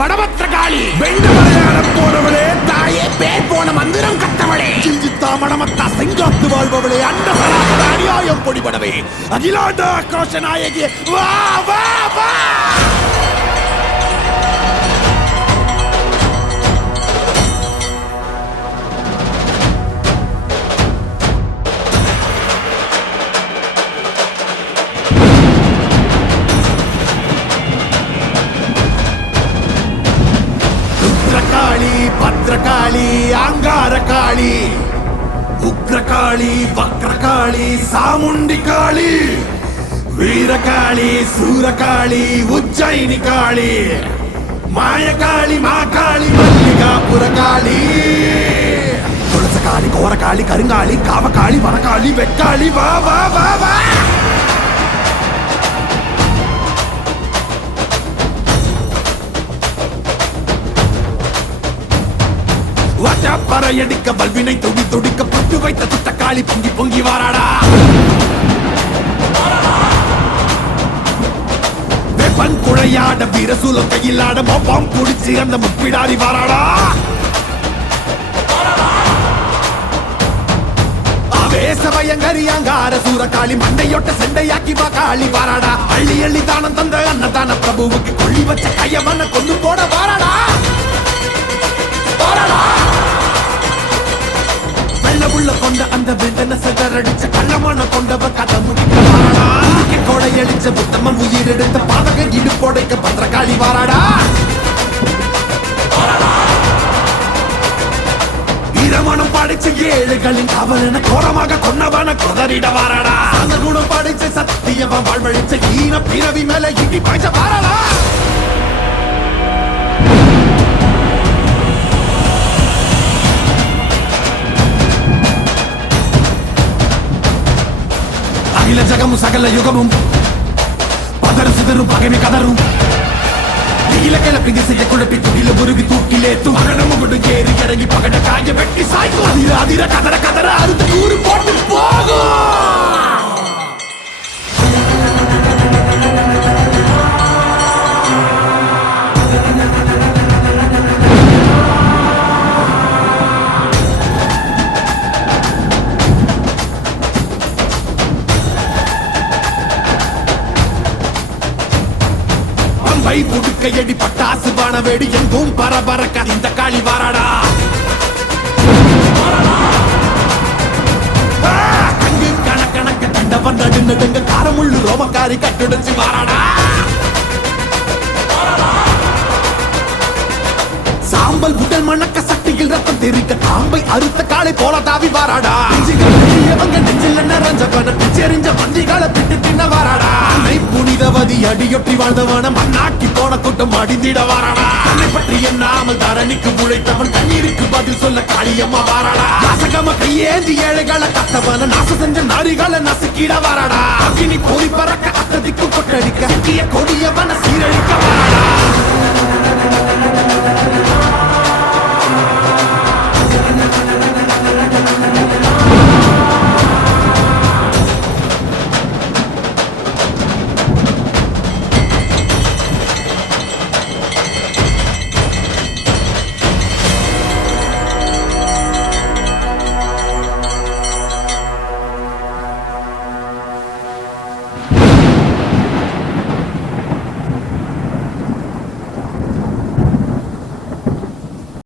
படமற்ற காளி வெண்டமலையான போனவளே தாயே பேர் போன மந்திரம் கத்தவளே சிஞ்சித்தா மடமத்தா செங்காத்து வாழ்பவளே அண்ட சராசர அநியாயம் பொடிபடவே அகிலாண்ட ஆக்ரோஷ நாயகி வா வா வா பத்ரகாளி அங்காரகாளி உக்ரகாளி வக்ரகாளி சாமுண்டி காளி வீரகாளி சூரகாளி உஜ்ஜயினி காளி மாயகாளி மாகாளி மல்லிகாபுரகாளி துளசகாளி கோரகாளி கருங்காளி காவகாளி வனகாளி வெக்காளி வா வா வா வா பறையடிக்க வல்வினை துடி துடிக்க பட்டு வைத்த துட்டக்காளி பொங்கி பொங்கி வாராடா வெப்பன் குழையாட வீரசூலம் கையிலாட மொப்பம் குடிச்சு அந்த முப்பிடாரி வாராடா ஆவேசவயங்கரி அங்கார சூரகாளி மண்டையொட்ட செண்டையாக்கி காளி வாராடா அள்ளி அள்ளி தானம் தந்த அன்னதான பிரபுவுக்கு கொள்ளி வச்ச கையவன கொண்டு போட வாராடா உள்ள கொண்ட அந்த வேண்டன சதறடிச்ச கள்ளமான கொண்டவ கதை முடிக்க கொடை அடிச்ச புத்தமன் உயிர் எடுத்த பாதக இடு கொடைக்க பத்திரகாளி வாராடா இரமணம் படிச்ச ஏழுகளின் அவன கோரமாக கொன்னவன கொதறிட வாராடா அந்த குணம் படிச்ச சத்தியவன் வாழ்வழிச்ச ஈன பிறவி மேல இடி பாய்ச்ச வாராடா அகில ஜகமும் சகல யுகமும் பதறு சிதறும் பகைமை கதரும் இலக்கல பிதி செய்ய குழப்பி துகில முருகி தூக்கிலே துகடமும் விடு ஏறி இறங்கி பகட காய வெட்டி சாய்க்கும் அதிர அதிர கதற கதற அறுத்து கூறு போட்டு போகும் புடுக்கையடி பட்டாசு வானவேடி எங்கும் பரபரக்க இந்த காளி வாராடா கங்கு கணக்கணக்க கண்டவன் நடு நடுங்க காரமுள்ளு ரோமக்காரி கட்டுடைச்சு வாராடா சாம்பல் உடல் மணக்க சக்தியில் ரத்தம் தெரிக்க தாம்பை அறுத்த காளை போல தாவி வாராடா நெஞ்சில் நிறைஞ்சவன பிச்செறிஞ்ச மந்திகளை பிட்டு தின்ன வாராடா புனிதவதி அடியொட்டி வாழ்ந்தவன மண்ணாக்கி போன கூட்டம் அடிந்திட வாராடா தன்னை பற்றி எண்ணாமல் தரணிக்கு உழைத்தவன் கண்ணீருக்கு பதில் சொல்ல காளியம்மா வாராடா நாசகம கையேந்தி ஏழைகளை கத்தவன நாச செஞ்ச நாரிகளை நசுக்கிட வாராடா அக்கினி போய் பறக்க அத்ததிக்கு கொட்டடிக்க கொடியவன சீரழிக்க வாராடா